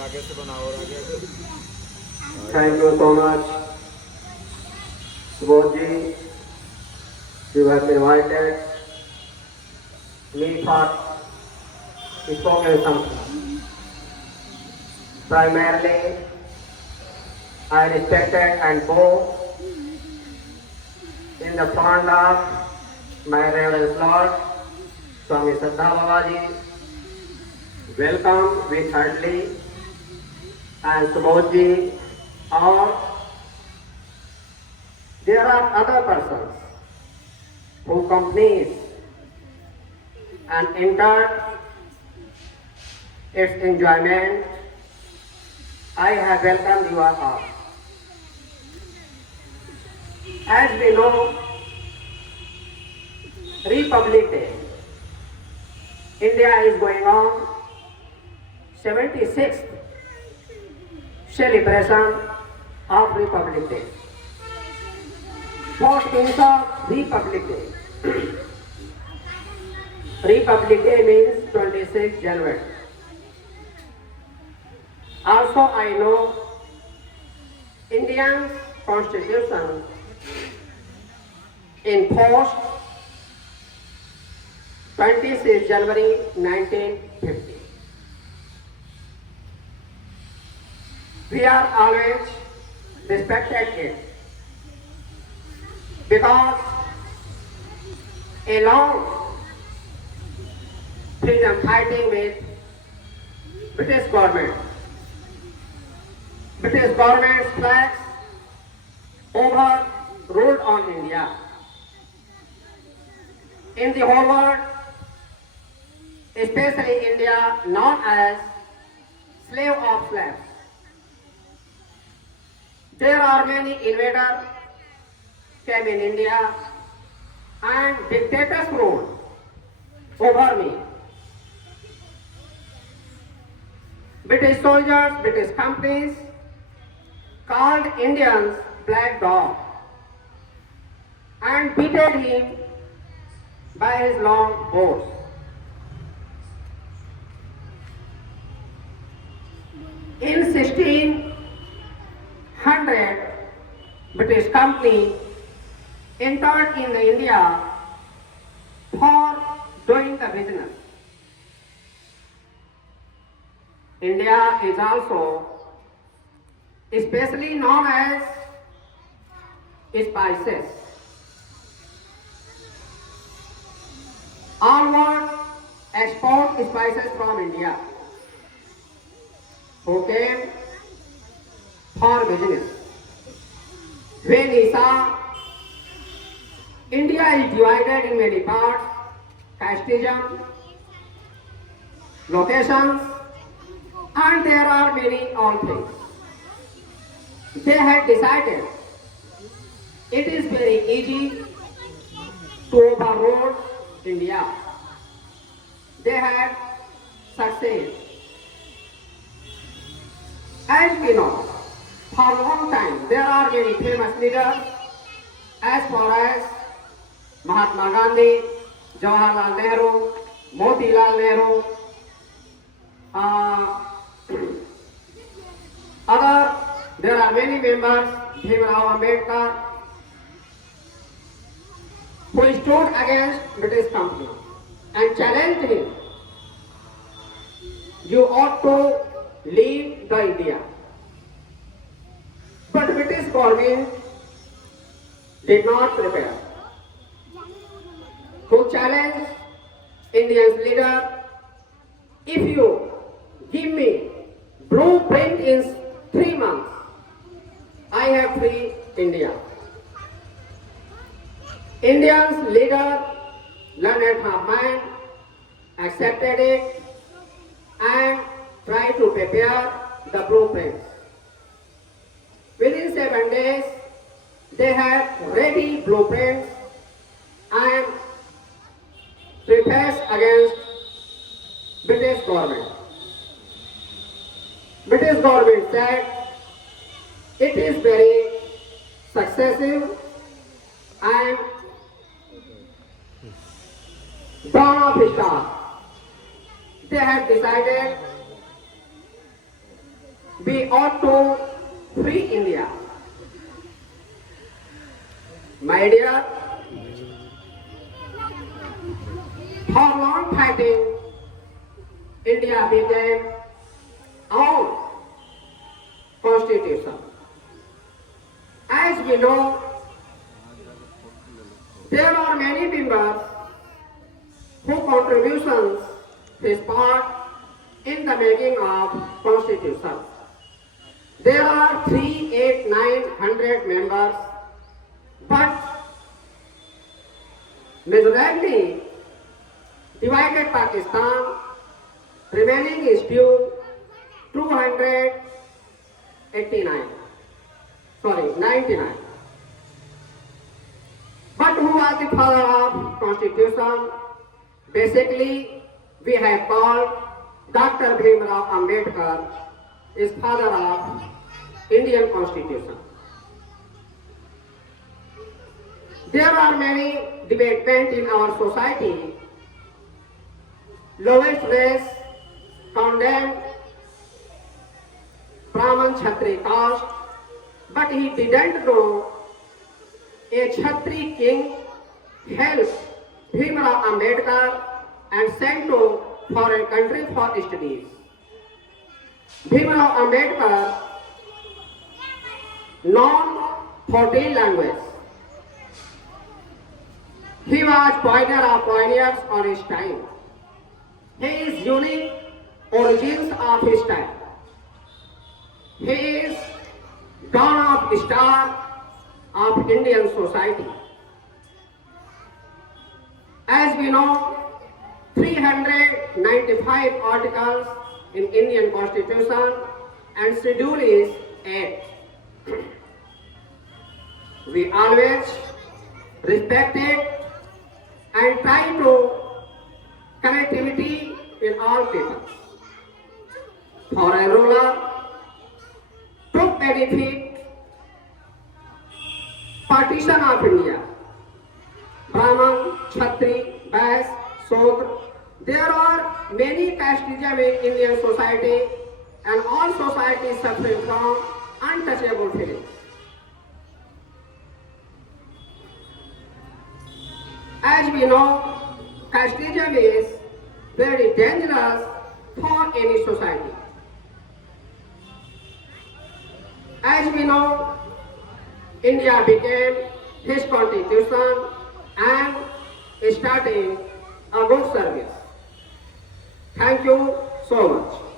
आगे से बनाओ और आगे से। Thank you so much, Subodhji. You have invited me for spoken something. Primarily, I respected and bow in the front of my Reverend Lord, Swami Saddha Babaji. Welcome with heartily and Subodhji, or there are other persons who accompanies and entered its enjoyment. I have welcomed you all. As we know, Republic Day, India is going on 76th celebration of Republic Day. What means of Republic Day? Republic Day means 26 January. Also I know Indian Constitution enforced 26 January 1950. We are always respected it because a long freedom fighting with British government. British government's flags overruled on India. In the whole world, especially India, known as slave of slaves. There are many invaders came in India and dictators ruled over me. British soldiers, British companies called Indians black dog and beaten him by his long bows. In 1600, British company entered in India for doing the business. India is also especially known as spices. All world export spices from India. Who came for business. When he saw India is divided in many parts, casteism, locations, and there are many all things. They had decided it is very easy to overrule India. They had succeeded. As we know, for a long time there are many famous leaders as far as Mahatma Gandhi, Jawaharlal Nehru, Motilal Nehru, there are many members, Bhimrao Ambedkar, who stood against British company and challenged him. You ought to leave the India. But British government did not prepare. Who challenged Indian leader, if you give me blueprint in 3 months, I have free India. Indians leader learned her mind, accepted it, and tried to prepare the blueprints. Within 7 days, they had ready blueprints and prepared against British government. British government said it is very successive and dawn of star. They had decided we ought to free India. My dear, for long fighting, India became our constitution. As we know, there are many members whose contributions is part in the making of constitution. There are 3, 8, 900 members, but majority divided Pakistan, remaining is due 99. But who was the father of constitution? Basically, we have called Dr. Bhimrao Ambedkar is father of Indian constitution. There are many debates in our society. Lowest race condemned Brahman Kshatri caste, but he didn't know a Kshatri king helped Bhimrao Ambedkar and sent to foreign country for studies. Bhimrao Ambedkar known 14 languages. He was pioneer of pioneers on his time. He is unique origins of his time. He is dawn of star of Indian society. As we know, 395 articles in Indian Constitution and schedule is 8. We always respect it and try to connectivity in all people. Foreign ruler took benefit partition of India. Brahman, Kshatri, Vaishya, Sudra. There are many casteism in Indian society and all societies suffering from untouchable feelings. As we know, casteism is very dangerous for any society. As we know, India became his constitution and starting a good service. Thank you so much.